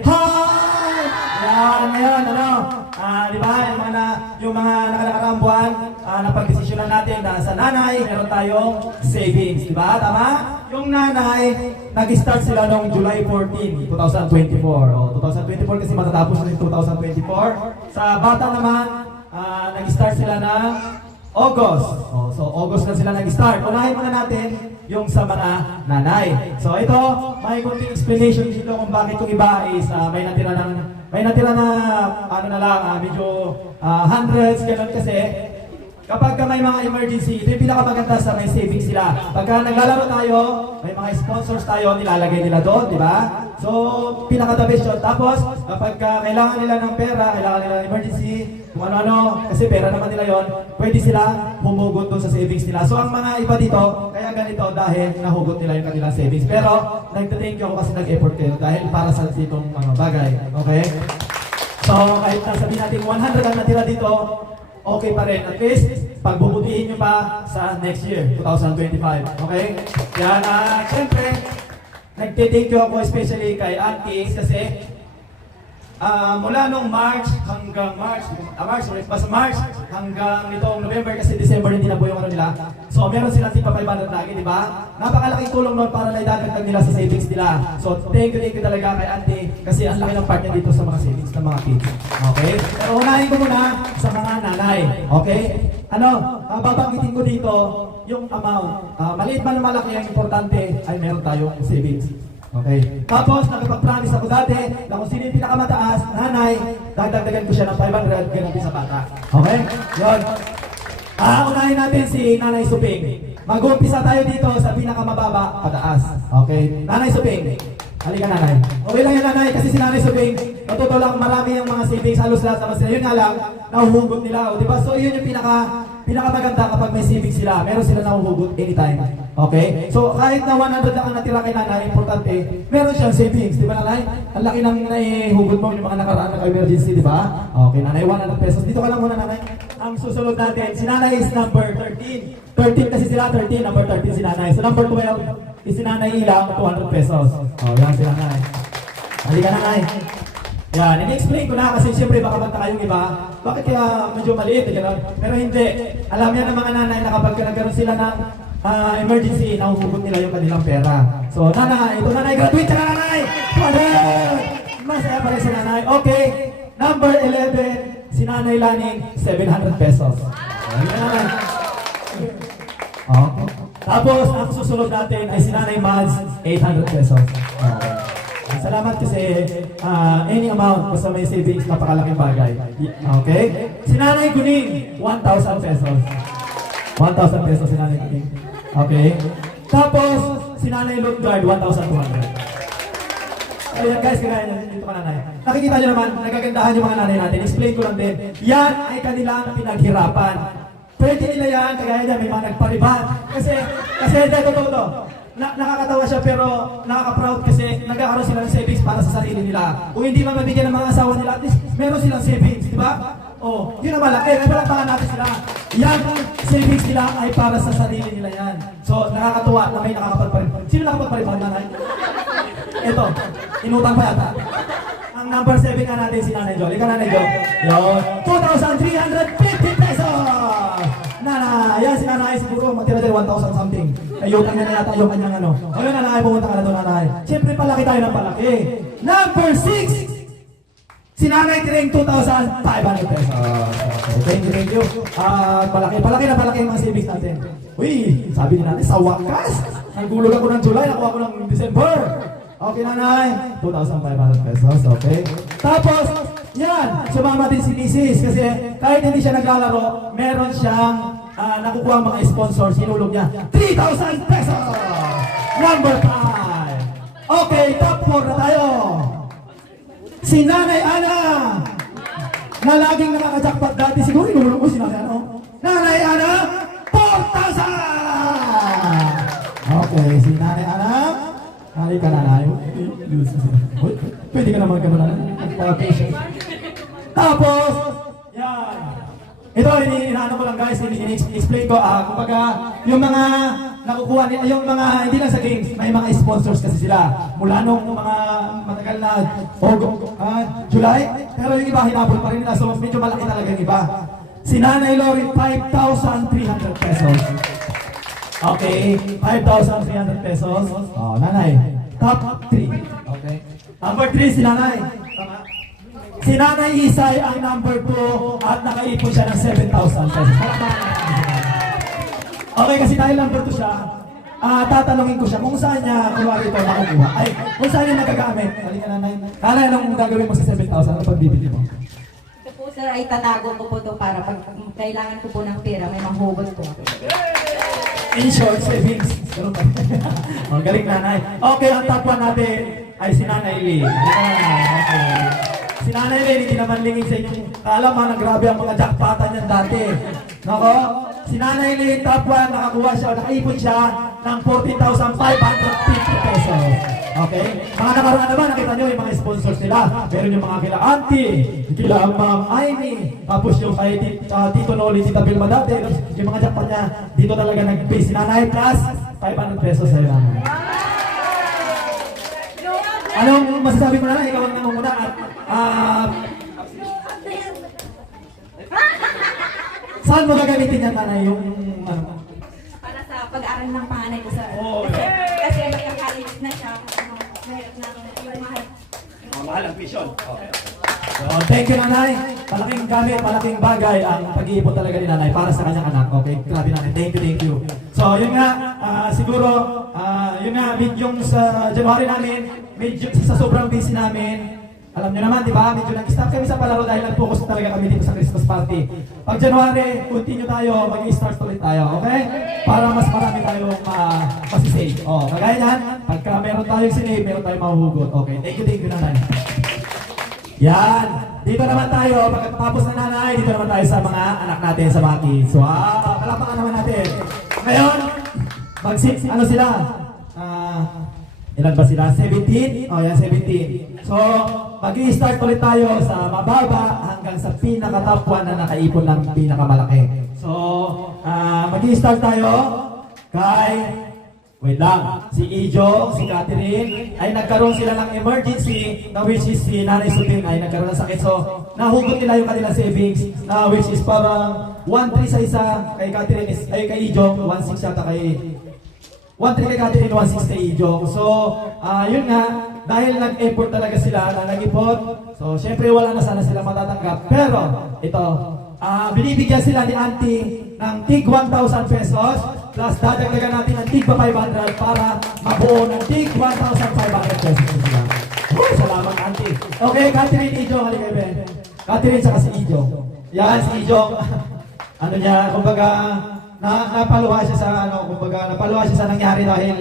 Hi! Yan, ngayon, ano, ah, di ba, yung mga, na, yung mga nakalakarang buwan, ah, napag-desisyonan natin na sa nanay, meron tayong savings, di ba? Tama? Yung nanay, nag-start sila noong July 14, 2024. O, 2024 kasi matatapos na yung 2024. Sa bata naman, ah, nag-start sila ng August. Oh, so August na sila nag-start. Unahin muna natin yung sa mga nanay. So ito, may kunting explanation dito kung bakit yung iba is ah, may natira ng may natira na ano na lang, ah, medyo ah, hundreds ganun kasi Kapag ka may mga emergency, ito yung pinakamaganda sa may savings sila. Pagka naglalaro tayo, may mga sponsors tayo, nilalagay nila doon, di ba? So, pinaka-the best yun. Tapos, kapag ka kailangan nila ng pera, kailangan nila ng emergency, kung ano-ano, kasi pera naman nila yon, pwede sila humugot doon sa savings nila. So, ang mga iba dito, kaya ganito dahil nahugot nila yung kanilang savings. Pero, nagte-thank you ako kasi nag-effort kayo dahil para sa ditong mga bagay. Okay? So, kahit na sabihin natin 100 ang natira dito, okay pa rin. At least, pagbubutihin nyo pa sa next year, 2025. Okay? Yan, ah, siyempre, nagtithank you ako especially kay Auntie kasi Ah, mula nung March hanggang March, ah, March, sorry, basta March hanggang nitong November kasi December hindi na po yung ano nila. So meron silang tipa 500 lagi, di ba? Napakalaking tulong nun para na idadagdag nila sa savings nila. So thank you, thank you talaga kay Auntie kasi ang laki ng part niya dito sa mga savings ng mga kids. Okay? Pero unahin ko muna sa mga nanay. Okay? Ano, uh, babanggitin ko dito yung amount. Ah, maliit man malaki ang importante ay meron tayong savings. Okay. Tapos, nakapag-promise ako dati na kung sino yung pinakamataas, nanay, dagdagdagan ko siya ng 500, ganun din sa bata. Okay? Yun. Ah, unahin natin si Nanay Suping. Mag-uumpisa tayo dito sa pinakamababa, pataas. Okay? Nanay Suping. Halika nanay. Okay lang yan nanay kasi si Nanay Suping, totoo lang marami yung mga savings, halos lahat naman sila. Yun nga lang, nahuhugot nila. O, di ba? So, yun yung pinaka, pinakamaganda kapag may savings sila. Meron sila nahuhugot anytime. Okay? So, kahit na 100 lang ang natira kay nanay, importante, meron siyang savings. Di ba nanay? Ang laki ng naihugot mo yung mga nakaraan ng emergency, di ba? Okay, nanay, 100 pesos. Dito ka lang muna nanay. Ang susunod natin, si nanay is number 13. 13 kasi sila, 13, number 13 si nanay. So, number 12 is si nanay ilang, 200 pesos. Oh, yan si nanay. Halika nanay. Yan, ini-explain ko na kasi siyempre baka banta kayong iba, bakit kaya medyo maliit, eh, gano'n? Pero hindi. Alam niya ng mga nanay na kapag nagkaroon sila ng ah, emergency, nahuhugot nila yung kanilang pera. So, nanay, ito nanay, graduate na nanay! 200! Masaya pa rin si nanay. Okay, number 11, si nanay Laning, 700 pesos. Ayan. Okay. Tapos, ang susunod natin ay si Nanay Mads, 800 pesos. Okay. Salamat kasi ah, any amount basta may savings, napakalaking bagay. Okay? Si Nanay Guning, 1,000 pesos. 1,000 pesos si Nanay Guning. Okay? Tapos, si Nanay Lutgard, 1,200. Ayan guys, kagaya nyo, dito ka nanay. Nakikita nyo naman, nagagandahan yung mga nanay natin. Explain ko lang din. Yan ay kanilang pinaghirapan. Pwede nila yan, kagaya niya, may mga nagpariban. Kasi, kasi hindi, totoo to. Na, nakakatawa siya pero nakaka-proud kasi nagkakaroon sila ng savings para sa sarili nila. Kung hindi man mabigyan ng mga asawa nila, at least meron silang savings, di ba? Oh, yun ang malaki. Kaya palakpakan natin sila. Yan ang savings nila ay para sa sarili nila yan. So, nakakatuwa na may nakakapagpariban. Sino nakakapagpariban, nanay? Ito, inutang pa yata. Ang number 7 nga natin si Nanay Jo. Ika Nanay Jo. Yun. 2,350 pesos! Nana, yan si Nanay siguro matira din 1,000 something. Ayutan niya na yata yung kanyang ano. Ayun Nanay, pumunta ka na doon Nanay. Siyempre palaki tayo ng palaki. Number 6! Si Nanay Tiring 2,500 pesos. Thank you, thank you. Ah, palaki, palaki na palaki yung mga savings natin. Uy, sabi ni Nanay, sa wakas! Nagulog ako ng July, nakuha ko ng December. Okay, Nanay. 2,500 pesos, okay. Tapos, yan, sumama din si Mrs. Kasi kahit hindi siya naglalaro, meron siyang ah, nakukuha ang mga sponsor, sinulog niya. 3,000 pesos! Number 5. Okay, top 4 na tayo. Si Nanay Ana na laging nakaka-jackpot dati siguro inulong ko si Nanay Ana. oh. Nanay Ana, 4,000! Okay, si Nanay Ana. Hari ka nanay. Uy, Pwede ka naman nanay. Pagpa-patient. Tapos, yan. Ito, inaano ko lang guys, ini- ini-explain ko, ah, kumbaga, yung mga nakukuha nila, yung mga, hindi lang sa games, may mga sponsors kasi sila. Mula nung mga matagal na Ogo, ah, July, pero yung iba hinabol pa rin nila, so medyo malaki talaga yung iba. Si Nanay Lori, 5,300 pesos. Okay, 5,300 pesos. Oh, Nanay, top 3. Okay. Number 3 si Nanay. Tama. Si Nanay Isay ang number 2 at nakaipon siya ng 7,000 pesos. Okay, kasi dahil number 2 siya, ah tatanungin ko siya kung saan niya kunwari ito makukuha. Ay, kung saan niya nagagamit. Halika nanay. Nanay, anong gagawin mo sa 7,000? Ano pagbibili mo? Ito po sir ay tatago ko po to para pag kailangan ko po ng pera, may manghugot po. In short, savings. Pa. oh, galing nanay. Okay, ang top 1 natin ay si Nanay Lee. Okay. Si Nanay naman lingid sa inyo. Kala mo na grabe ang mga jackpotan niyan dati. Nako, si Nanay Lee, top 1, nakakuha siya, nakaipon siya ng 14,550 pesos. Okay? Mga nakaraan naman, nakita nyo yung mga sponsors nila. Meron yung mga kila Auntie, kila Ma'am Amy, tapos yung kay ah, Tito Noli, Tita Vilma dati, yung mga jackpot niya, dito talaga nag-base si Nanay plus 500 pesos sa'yo naman. Anong masasabi mo na Ikaw ang namumuna at ah, saan mo gagamitin yan, Nanay? Yung ano? Para sa pag-aaral ng panganay ko sir. Oo, kasi, kasi magkakalit na siya. ano, Mahirap na yung mahal. mahal ang vision. Okay. So, thank you, Nanay. Malaking gamit, malaking bagay ang pag-iipon talaga ni Nanay para sa kanyang anak. Okay, grabe Nanay. Thank you, thank you. So, yun nga, ah, siguro, ah, yun nga, mid yung sa January namin, medyo sa sobrang busy namin, alam niyo naman, di ba? Medyo nag-start kami sa palaro dahil nag-focus talaga kami dito sa Christmas party. Pag January, continue tayo, mag-start ulit tayo, okay? Para mas marami tayong uh, masisave. Oh, kagaya yan, pagka meron tayong sinave, meron tayong mahuhugot. Okay, thank you, thank you, nanay. Yan. Dito naman tayo, pagkatapos na nanay, dito naman tayo sa mga anak natin, sa mga kids. Wow, palapakan naman natin. Ngayon, mag ano sila? Ah, ilan ba sila? 17? Oh, yan, 17. So, mag start ulit tayo sa mababa hanggang sa pinaka-top 1 na nakaipon ng pinakamalaki. So, ah, mag start tayo kay Wait lang, si Ijo, si Catherine, ay nagkaroon sila ng emergency na which is si Nanay Suting ay nagkaroon ng sakit. So, nahugot nila yung kanilang savings na which is parang 1-3 sa isa kay Catherine, ay kay Ijo, 1-6 yata kay 1-3 kay Catherine, 1-6 kay Ijo. So, ah yun nga, dahil nag-effort talaga sila na nag-ipon, so syempre wala na sana sila matatanggap. Pero, ito, ah binibigyan sila ni Auntie ng tig 1,000 pesos plus dadagdagan natin ng tig pa 500 para mabuo ng tig 1,500 pesos sila. Woo, salamat Auntie. Okay, Catherine, Ijo, halika Ben. Catherine saka si Ijo. Yan, si Ijo. ano niya, kumbaga, na napaluha siya sa ano, kumbaga napaluha siya sa nangyari dahil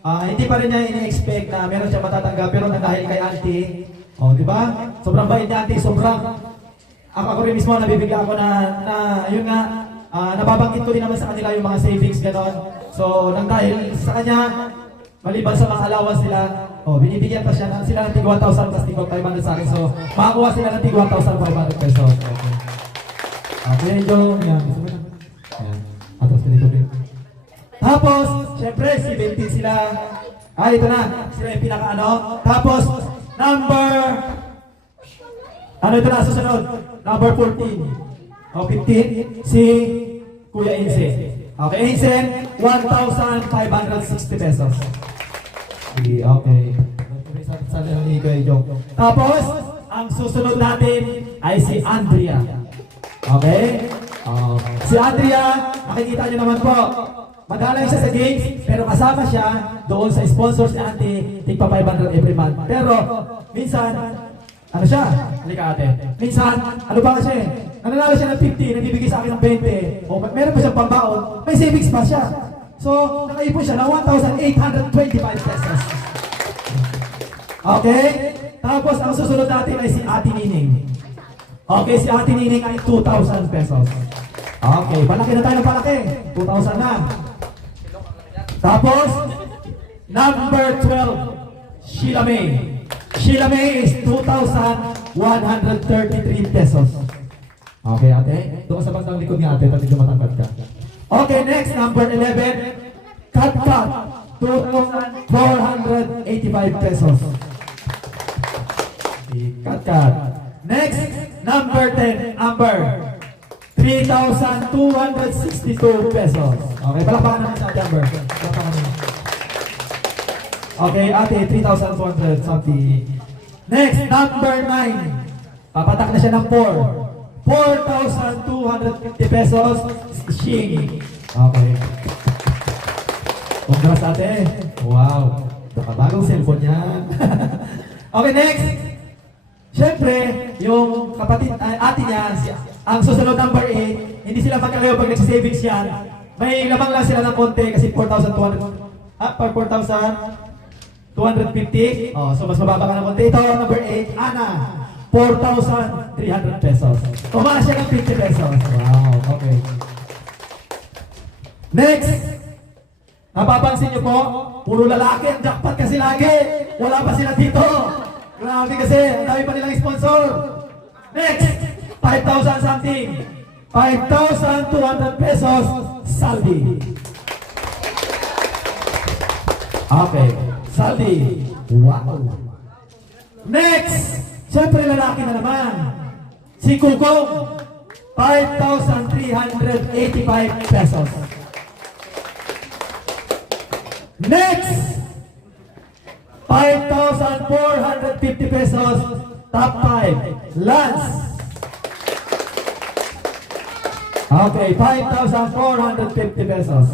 ah, hindi pa rin niya ini-expect na meron siya matatanggap pero na dahil kay auntie, oh, di ba? Sobrang bait ni auntie, sobrang ako, ako rin mismo nabibigla ako na na yun nga ah, nababanggit ko din naman sa kanila yung mga savings ganon. So, nang dahil sa kanya maliban sa mga allowance nila, oh, binibigyan pa siya ng sila ng tig 1,000 plus tig 500 sa akin. So, makakuha sila ng tig 1,500 pesos. Okay. Okay, medyo, yan. Tapos, syempre, si 20 sila. Ah, ito na. Sila yung pinaka-ano. Tapos, number... Ano ito na susunod? Number 14. O, 15. Si Kuya Inse. Okay, Inse, 1,560 pesos. Okay. Jong. Tapos, ang susunod natin ay si Andrea. Okay? Oh, si Andrea, nakikita niyo naman po, magalang siya sa games, pero kasama siya doon sa sponsors ni Auntie, tigpa 500 every month. Pero, minsan, ano siya? Halika ate. Minsan, ano ba kasi? Nananalo siya ng 50, nagbibigay sa akin ng 20. O, meron pa siyang pambaon, may savings pa siya. So, nakaipon siya ng 1,825 pesos. Okay? Tapos, ang susunod natin ay si Ate Nining. Okay, si Ate Nining ay 2,000 pesos. Okay, palaki na tayo ng palaki. 2,000 na. Tapos, number 12, Sheila May. Sheila May is 2,133 pesos. Okay, ate. Doon sa bandang likod ni ate, pati matangkad ka. Okay, next, number 11. cut cut, 2,485 pesos. Cut cut. Next, number 10, Amber. 3,262 pesos. Okay, palakpakan naman sa atin, Amber. Palakpakan naman. Okay, ate, 3,200 something. Next, number 9. Papatak na siya ng 4. 4,250 pesos. Shing. Okay. Congrats ate. Wow. Nakabagong cellphone yan. okay, next. Siyempre, yung kapatid, ay, ate niya, ang susunod number 8, hindi sila magkalayo pag nagsisavings yan. May lamang lang sila ng konti kasi 4,200. Ah, par 4,250. Oh, so mas mababa ka ng konti. Ito, number 8, Ana. 4,300 pesos. Tumaas siya ng 50 pesos. Wow, okay. Next, napapansin niyo po, puro lalaki ang jackpot kasi lagi. Wala pa sila dito. Grabe kasi, ang dami pa nilang sponsor. Next, 5,000 something. 5,200 pesos, saldi. Okay, saldi. Wow. Next, siyempre lalaki na naman. Si Kukong, 5,385 pesos. Next, 5,450 pesos, top 5, Lance. Okay, 5,450 pesos.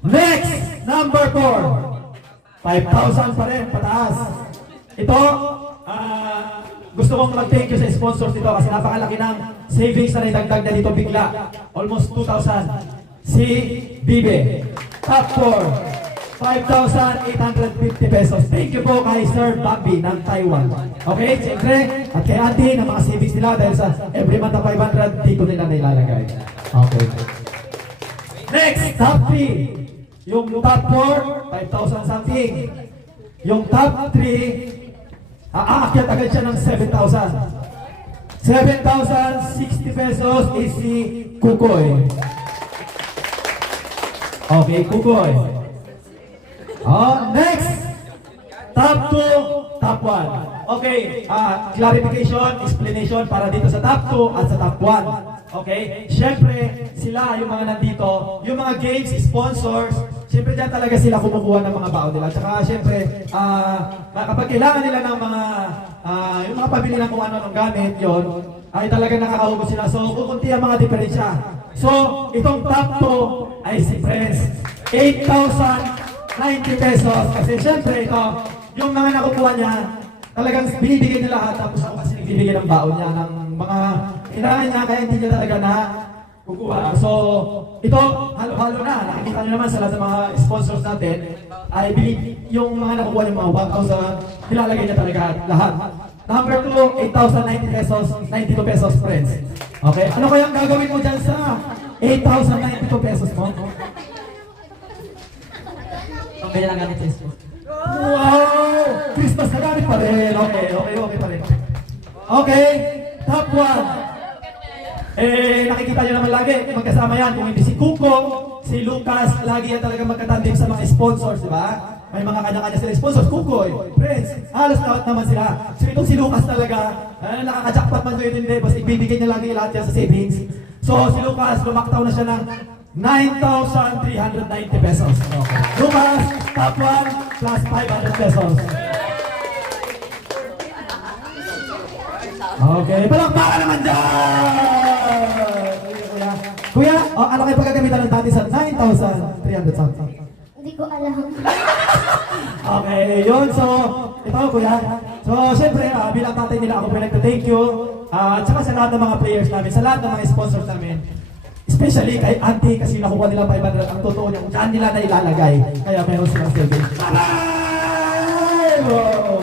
Next, number 4, 5,000 pa rin, pataas. Ito, ah, gusto kong mag-thank you sa sponsors nito kasi napakalaki ng savings na naidagdag na dito bigla. Almost 2,000. Si Bibe. Top 4. 5,850 pesos. Thank you po kay Sir Bobby ng Taiwan. Okay, siyempre, at kay Auntie ng mga savings nila dahil sa every month na 500, dito nila nailalagay. Okay. Next, top 3. Yung top 4, 5,000 something. Yung top 3, aakyat agad siya ng 7,000. 7,060 pesos is si Kukoy. Okay, Kukoy. Oh, next! Top 2, top 1. Okay, ah clarification, explanation para dito sa top 2 at sa top 1. Okay? Siyempre, sila, yung mga nandito, yung mga games sponsors, siyempre dyan talaga sila kumukuha ng mga baon nila. Tsaka siyempre, ah kapag kailangan nila ng mga, ah yung mga pabili ng kung ano ng gamit, yon ay talaga nakakahugot sila. So, kukunti ang mga diferensya. So, itong top 2 ay si Prince. 8,000 90 pesos. Kasi syempre ito, yung mga nakukuha niya, talagang binibigay niya lahat. Tapos ako kasi nagbibigay ng baon niya ng mga kailangan niya, kaya hindi niya talaga na kukuha. So, ito, halo-halo na. Nakikita niyo naman sa lahat ng mga sponsors natin, ay binig, yung mga nakukuha ng mga 1,000, nilalagay niya talaga lahat. Number 2, 8,090 pesos, 92 pesos, friends. Okay, ano kaya gagawin mo dyan sa 8,092 pesos mo? Pambili lang gamit school. Wow! Christmas na gamit pa rin. Okay, okay, okay pa rin. Okay, top 1. Eh, nakikita nyo naman lagi, magkasama yan. Kung hindi si Kuko, si Lucas, lagi yan talaga magkatandim sa mga sponsors, di ba? May mga kanya-kanya sila sponsors. Kukoy, Prince, halos lahat naman sila. So itong si Lucas talaga, eh, nakaka-jackpot man ngayon hindi, basta ibibigay niya lagi lahat yan sa savings. So si Lucas, lumaktaw na siya ng 9,390 pesos. Okay. Lucas, top 1, plus 500 pesos. Okay, palakpakan naman dyan! Kuya, Kuya, oh, ano kayo pagkagamitan ng dati sa 9,300 something? Hindi ko alam. Okay, yun. So, ito kuya. So, syempre, ah, bilang tatay nila ako pinagta-thank you. Ah, at saka sa lahat ng mga players namin, sa lahat ng mga sponsors namin. Especially kay Auntie kasi nakuha nila 500 ang totoo niya kung saan nila na ilalagay. Kaya meron silang savings. Wow!